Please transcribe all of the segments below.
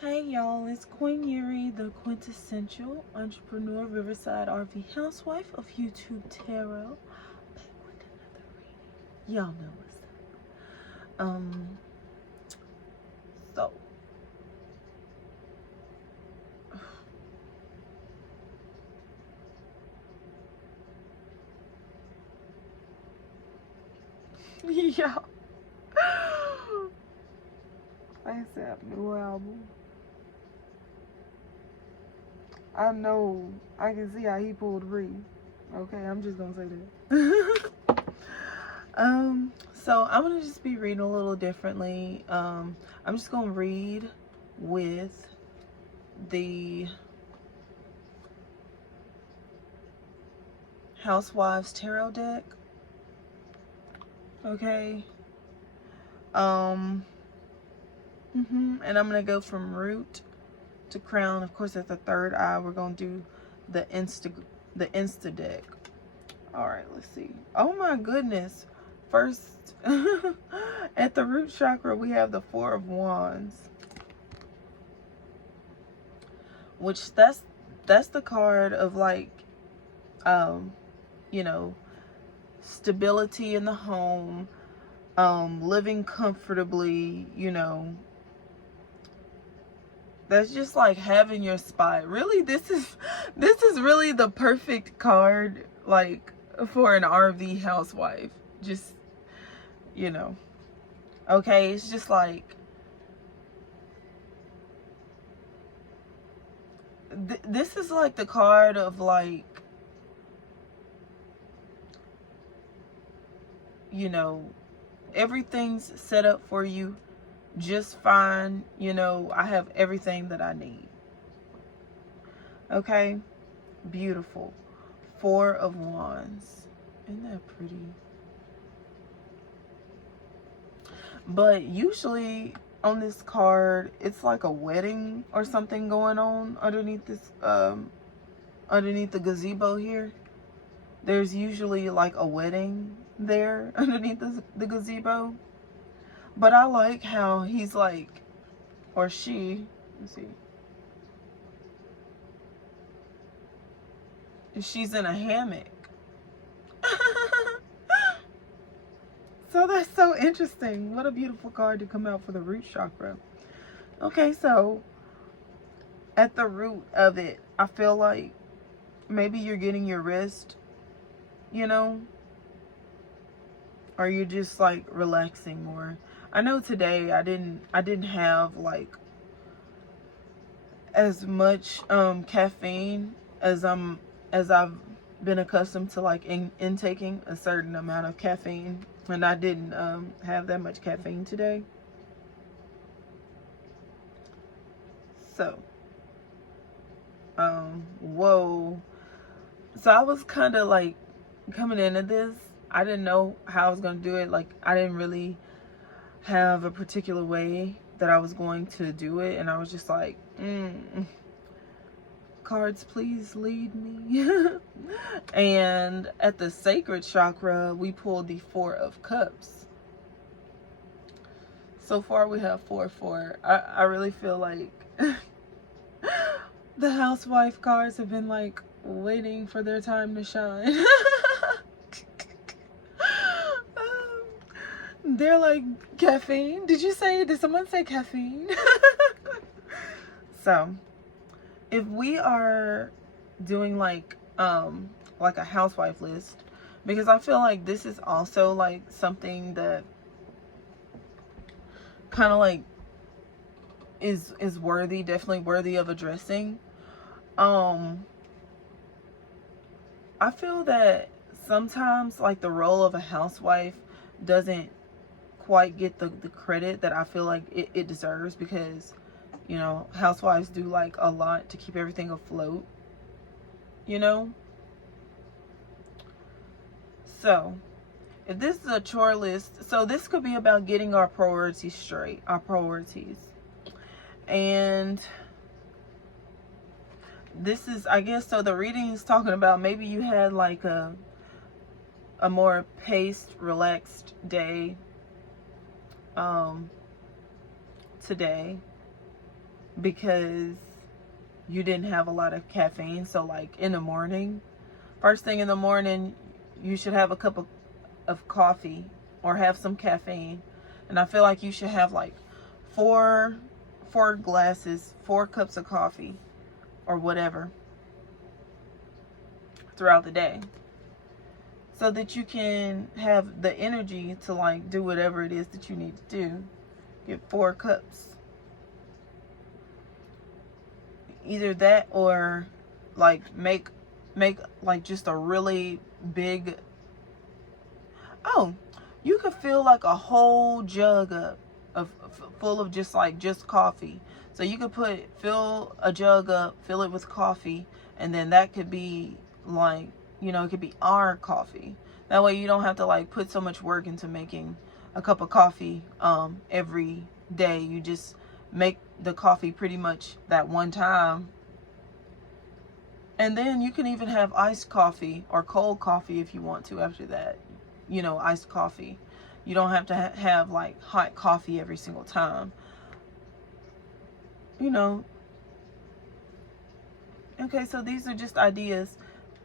Hey y'all, it's Queen Yuri, the quintessential entrepreneur, Riverside RV housewife of YouTube Tarot. Back with another reading. Y'all know what's up. So yeah. ASAP new album. I know I can see how he pulled Ree. Okay, I'm just gonna say that. So I'm gonna just be reading a little differently. I'm just gonna read with the Housewives Tarot deck. Okay. Um and I'm gonna go from root to crown. Of course, at the third eye, we're gonna do the insta deck. All right, let's see. Oh my goodness. First, at the root chakra, we have the Four of Wands, which that's the card of like, you know, stability in the home, living comfortably, you know. That's just like having your spot. Really, this is really the perfect card, like, for an RV housewife. Just, you know. Okay, it's just like this is like the card of like, you know, everything's set up for you just fine. You know, I have everything that I need. Okay, beautiful. Four of Wands. Isn't that pretty? But usually on this card, it's like a wedding or something going on underneath this, underneath the gazebo here. There's usually like a wedding there underneath the gazebo. But I like how he's like, or she, let's see. She's in a hammock. So that's so interesting. What a beautiful card to come out for the root chakra. Okay, so at the root of it, I feel like maybe you're getting your rest, you know, or you're just like relaxing more. I know today I didn't have like as much caffeine as I've been accustomed to, like intaking a certain amount of caffeine, and I didn't have that much caffeine today. So whoa. So I was kind of like, coming into this, I didn't know how I was going to do it. Like, I didn't really have a particular way that I was going to do it, and I was just like, cards, please lead me. And at the sacred chakra, we pulled the Four of Cups. So far we have 4-4. I really feel like the housewife cards have been like waiting for their time to shine. They're like, caffeine? Did someone say caffeine? So if we are doing like a housewife list, because I feel like this is also like something that kind of like is worthy, definitely worthy of addressing. I feel that sometimes like the role of a housewife doesn't quite get the credit that I feel like it deserves, because, you know, housewives do like a lot to keep everything afloat, you know. So if this is a chore list, so this could be about getting our priorities straight, our priorities. And this is, I guess, so the reading is talking about maybe you had like a more paced, relaxed day today. because you didn't have a lot of caffeine. So like in the morning, first thing in the morning, you should have a cup of coffee or have some caffeine. And I feel like you should have like four glasses, 4 cups of coffee or whatever throughout the day, so that you can have the energy to like do whatever it is that you need to do. Get 4 cups. Either that or like make like just a really big, oh, you could fill like a whole jug up of full of just coffee. So you could fill a jug up, fill it with coffee, and then that could be like, it could be our coffee. That way you don't have to like put so much work into making a cup of coffee every day. You just make the coffee pretty much that one time. And then you can even have iced coffee or cold coffee if you want to after that. Iced coffee. You don't have to have like hot coffee every single time. Okay, so these are just ideas.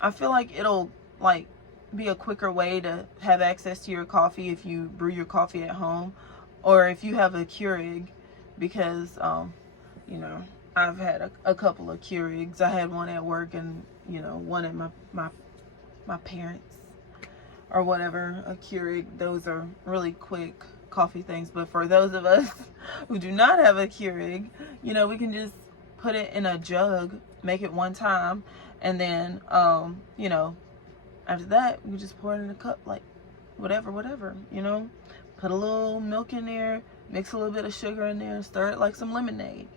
I feel like it'll like be a quicker way to have access to your coffee if you brew your coffee at home, or if you have a Keurig, because I've had a couple of Keurigs. I had one at work and one at my parents or whatever. A Keurig, those are really quick coffee things. But for those of us who do not have a Keurig, we can just put it in a jug, make it one time, and then after that we can just pour it in a cup, like whatever, put a little milk in there, mix a little bit of sugar in there, stir it like some lemonade,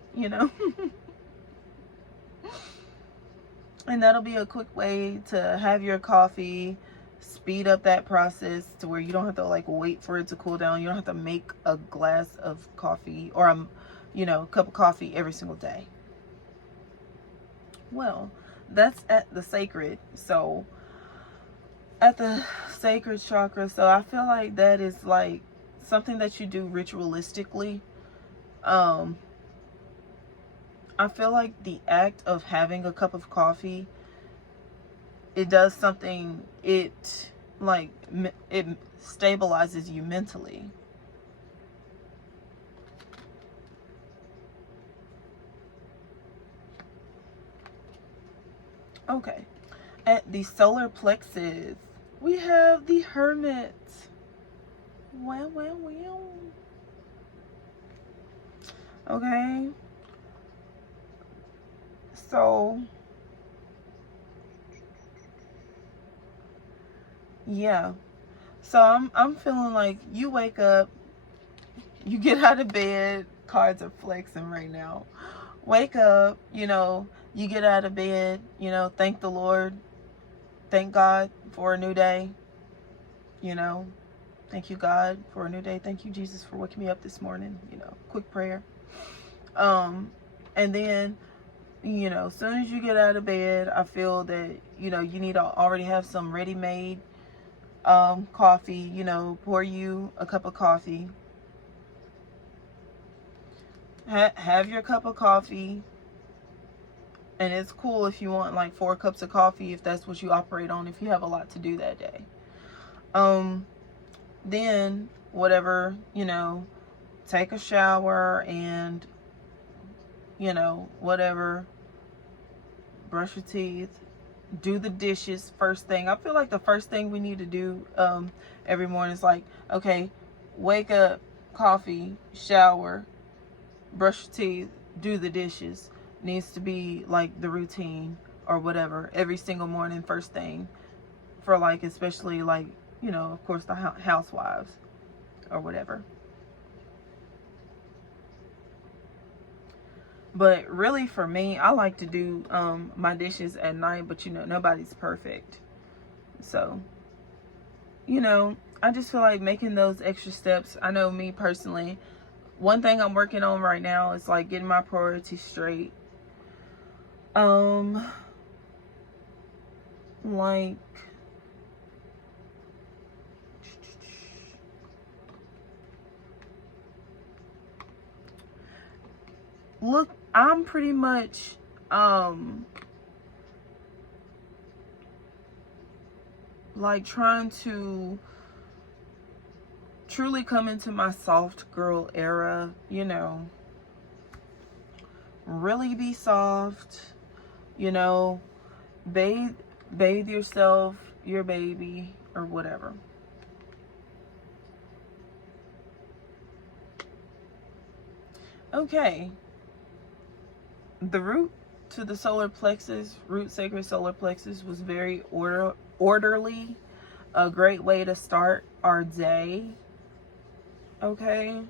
and that'll be a quick way to have your coffee, speed up that process to where you don't have to like wait for it to cool down. You don't have to make a glass of coffee or a cup of coffee every single day. Well, that's at the sacred. So at the sacred chakra, so I feel like that is like something that you do ritualistically. I feel like the act of having a cup of coffee, it does something, it stabilizes you mentally. Okay, at the solar plexus, we have the Hermit. Wow. Okay, so yeah, so I'm feeling like you wake up, you get out of bed. Cards are flexing right now. Wake up, you get out of bed, thank the Lord, thank God for a new day, thank you God for a new day, thank you Jesus for waking me up this morning, quick prayer. And then, as soon as you get out of bed, I feel that, you need to already have some ready-made coffee, pour you a cup of coffee. Have your cup of coffee. And it's cool if you want like 4 cups of coffee, if that's what you operate on, if you have a lot to do that day. Then whatever, take a shower and, whatever, brush your teeth, do the dishes first thing. I feel like the first thing we need to do every morning is like, okay, wake up, coffee, shower, brush your teeth, do the dishes. Needs to be like the routine or whatever every single morning, first thing, for like, especially like, of course, the housewives or whatever. But really for me, I like to do my dishes at night, but nobody's perfect. So I just feel like making those extra steps. I know me personally, one thing I'm working on right now is like getting my priorities straight. Like, I'm pretty much like trying to truly come into my soft girl era, you know, really be soft, you know, bathe yourself, your baby, or whatever. Okay, the root to the solar plexus, root sacred solar plexus, was very orderly. A great way to start our day. Okay,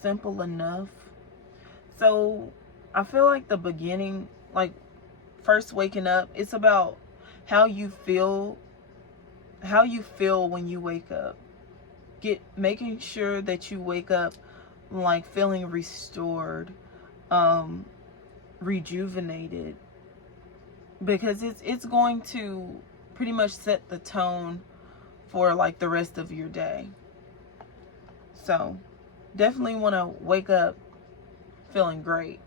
simple enough. So I feel like the beginning, like first waking up, it's about how you feel when you wake up. Making sure that you wake up like feeling restored, rejuvenated, because it's going to pretty much set the tone for like the rest of your day. So definitely want to wake up feeling great,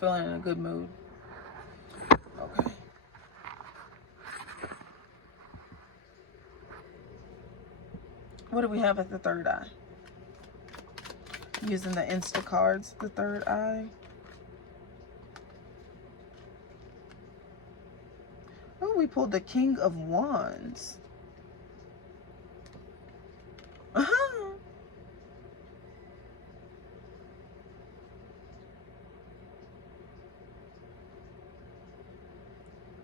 feeling in a good mood. Okay. What do we have at the third eye? Using the Instacards, the third eye. Oh, we pulled the King of Wands.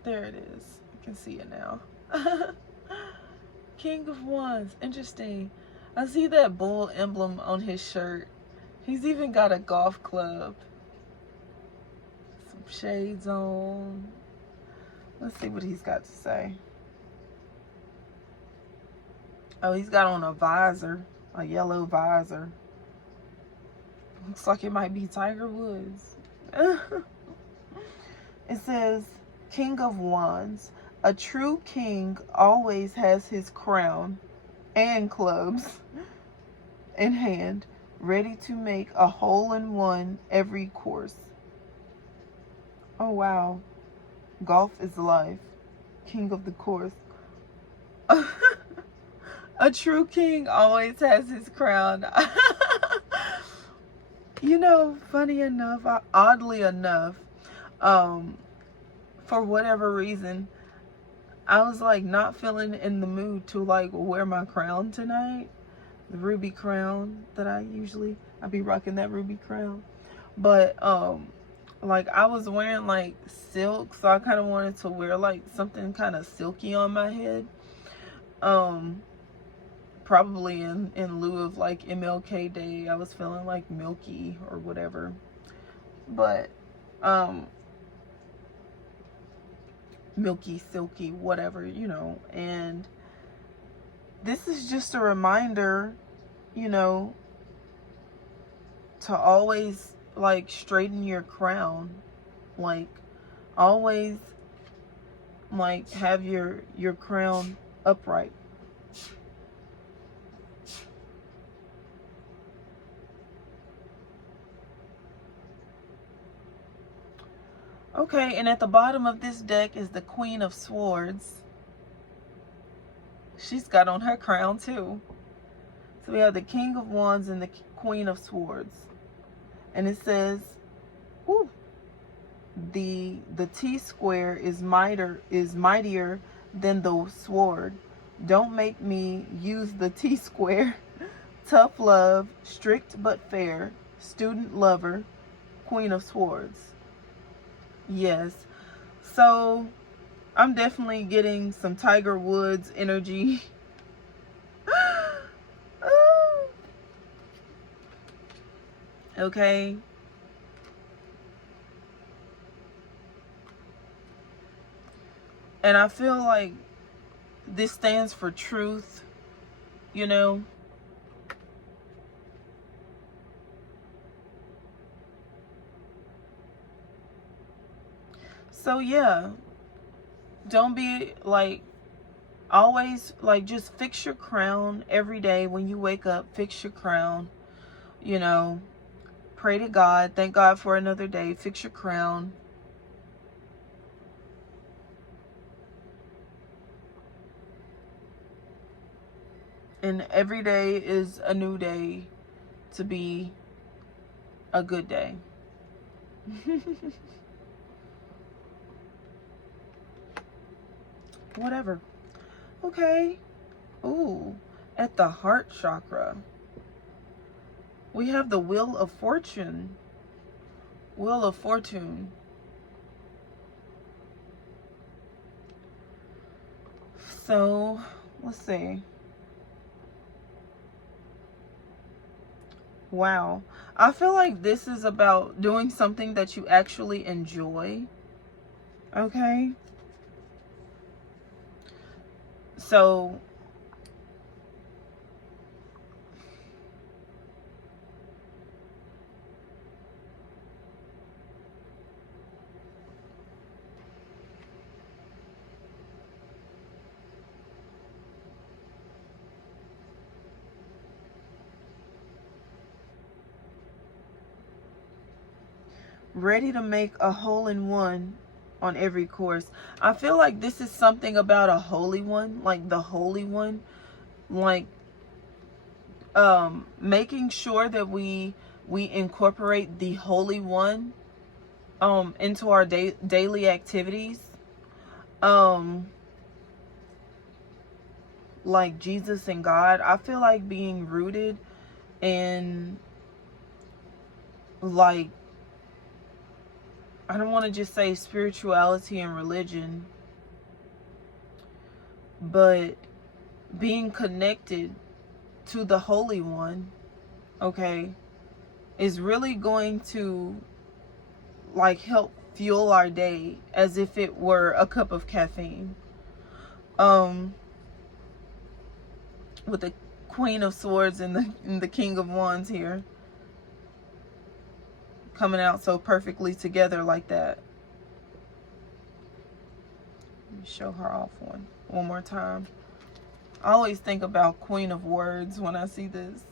There it is. You can see it now. King of Wands. Interesting. I see that bull emblem on his shirt. He's even got a golf club. Some shades on. Let's see what he's got to say. Oh, he's got on a visor. A yellow visor. Looks like it might be Tiger Woods. It says, King of Wands. A true king always has his crown and clubs in hand, ready to make a hole-in-one every course. Oh, wow. Golf is life. King of the course. A true king always has his crown. You know, funny enough, oddly enough, for whatever reason, I was like not feeling in the mood to like wear my crown tonight. The ruby crown that I be rocking that ruby crown. But like I was wearing like silk, so I kind of wanted to wear like something kind of silky on my head. Probably in lieu of like MLK Day, I was feeling like milky or whatever. But milky, silky, whatever, you know. And this is just a reminder, you know, to always like straighten your crown, like always like have your crown upright. Okay, and at the bottom of this deck is the Queen of Swords. She's got on her crown too. So we have the King of Wands and the Queen of Swords. And it says, whoo, the T-square is mightier than the sword. Don't make me use the T-square. Tough love, strict but fair, student lover, Queen of Swords. Yes. So I'm definitely getting some Tiger Woods energy. Okay. And I feel like this stands for truth, you know. So yeah, don't be like, always like just fix your crown every day when you wake up. Fix your crown, you know, Pray to God. Thank God for another day. Fix your crown. And every day is a new day to be a good day. Whatever. Okay. Ooh, at the heart chakra, we have the Wheel of Fortune. Wheel of Fortune. So, let's see. Wow. I feel like this is about doing something that you actually enjoy. Okay? So, ready to make a hole-in-one on every course. I feel like this is something about a holy one, like the Holy One, like making sure that we incorporate the Holy One into our daily activities, like Jesus and God. I feel like being rooted in, like, I don't want to just say spirituality and religion, but being connected to the Holy One, okay, is really going to, like, help fuel our day as if it were a cup of caffeine. With the Queen of Swords and the King of Wands here coming out so perfectly together like that. Let me show her off one more time. I always think about Queen of Words when I see this.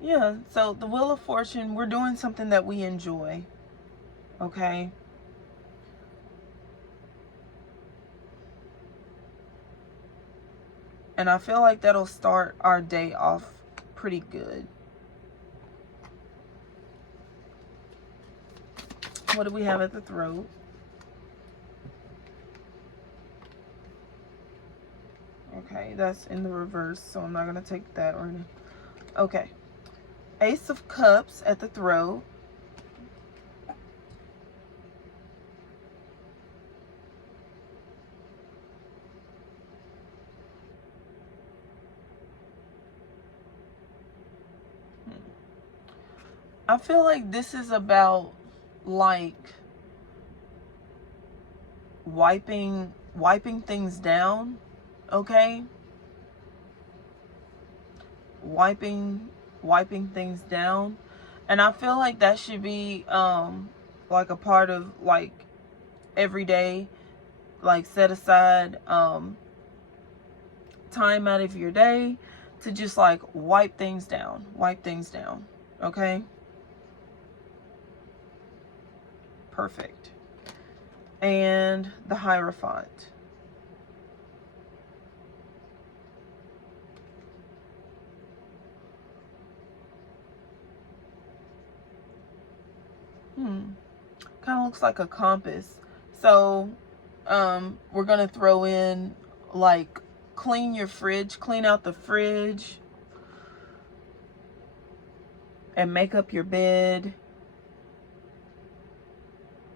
Yeah, so the Wheel of Fortune, we're doing something that we enjoy, okay? And I feel like that'll start our day off pretty good. What do we have at the throat? Okay, that's in the reverse, so I'm not going to take that right now. Okay. Ace of Cups at the throat. I feel like this is about, like, wiping things down, okay? Wiping things down. And I feel like that should be like a part of, like, every day, like, set aside time out of your day to just, like, wipe things down, okay? Perfect. And the Hierophant. Kind of looks like a compass. So we're gonna throw in, like, clean your fridge, clean out the fridge, and make up your bed.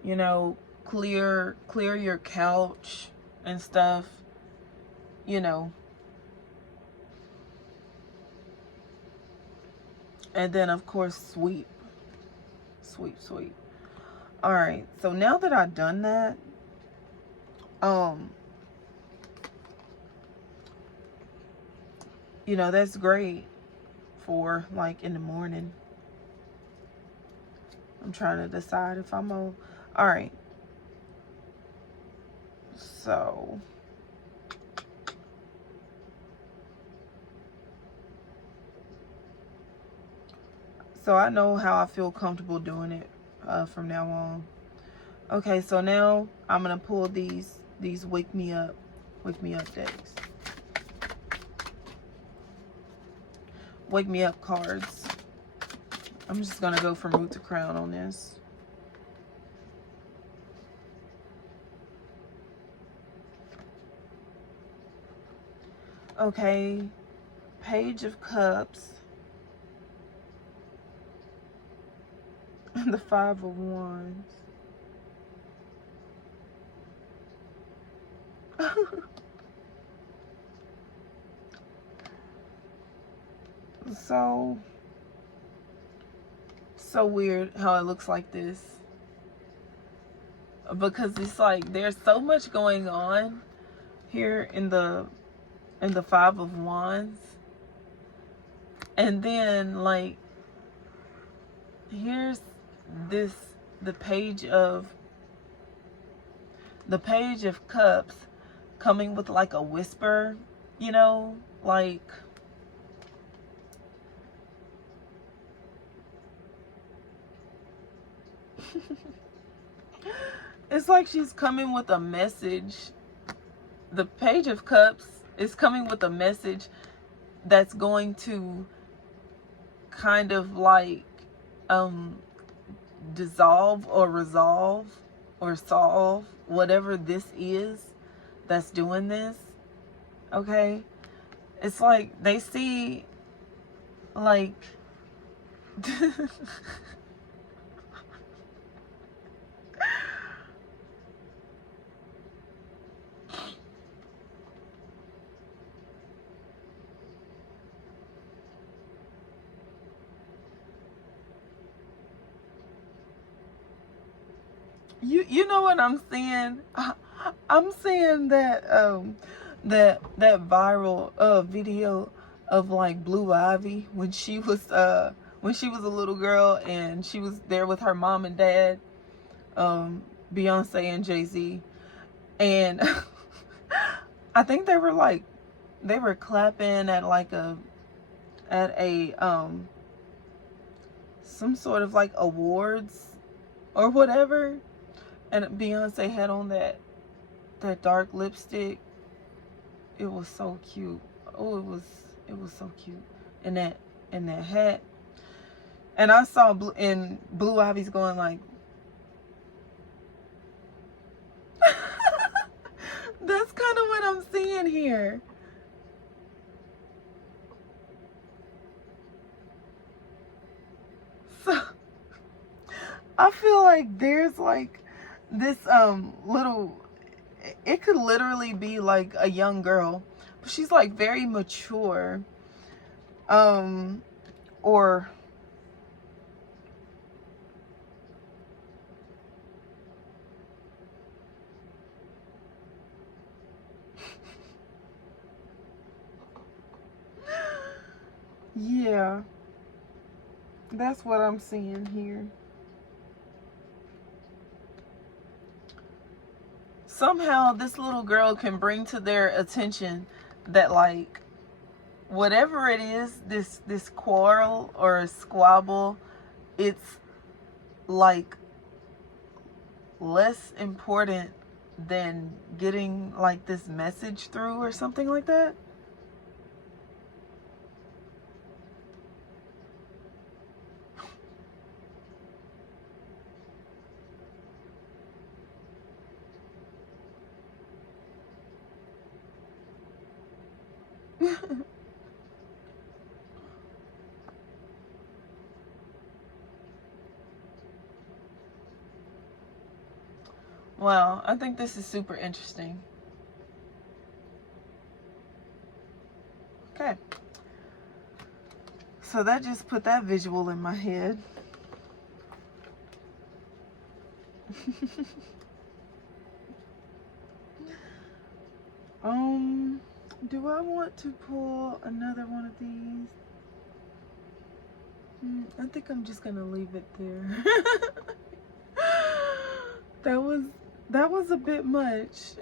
You know, clear your couch and stuff, you know. And then, of course, sweep. All right, so now that I've done that, you know, that's great for like in the morning. I'm trying to decide if I'm all right. So I know how I feel comfortable doing it from now on. Okay, so now I'm gonna pull these wake me up decks. Wake me up cards. I'm just gonna go from root to crown on this. Okay, Page of Cups and the Five of Wands. So weird how it looks like this, because it's like there's so much going on here in the Five of Wands, and then like here's this the Page of Cups coming with like a whisper, you know, like it's like she's coming with a message. The Page of Cups is coming with a message that's going to kind of like dissolve or resolve or solve whatever this is that's doing this. Okay, it's like they see like you know what I'm seeing? I'm seeing that that viral video of like Blue Ivy when she was a little girl and she was there with her mom and dad, Beyonce and Jay-Z, and I think they were clapping at like a some sort of like awards or whatever, and Beyonce had on that dark lipstick. It was so cute. Oh, it was so cute. And that hat. And I saw Blue Ivy's going like that's kind of what I'm seeing here. So I feel like there's like this little, it could literally be like a young girl, but she's like very mature, or yeah, that's what I'm seeing here. Somehow this little girl can bring to their attention that like whatever it is, this quarrel or squabble, it's like less important than getting like this message through or something like that. Wow, I think this is super interesting. Okay. So that just put that visual in my head. Do I want to pull another one of these? I think I'm just gonna leave it there. That was a bit much.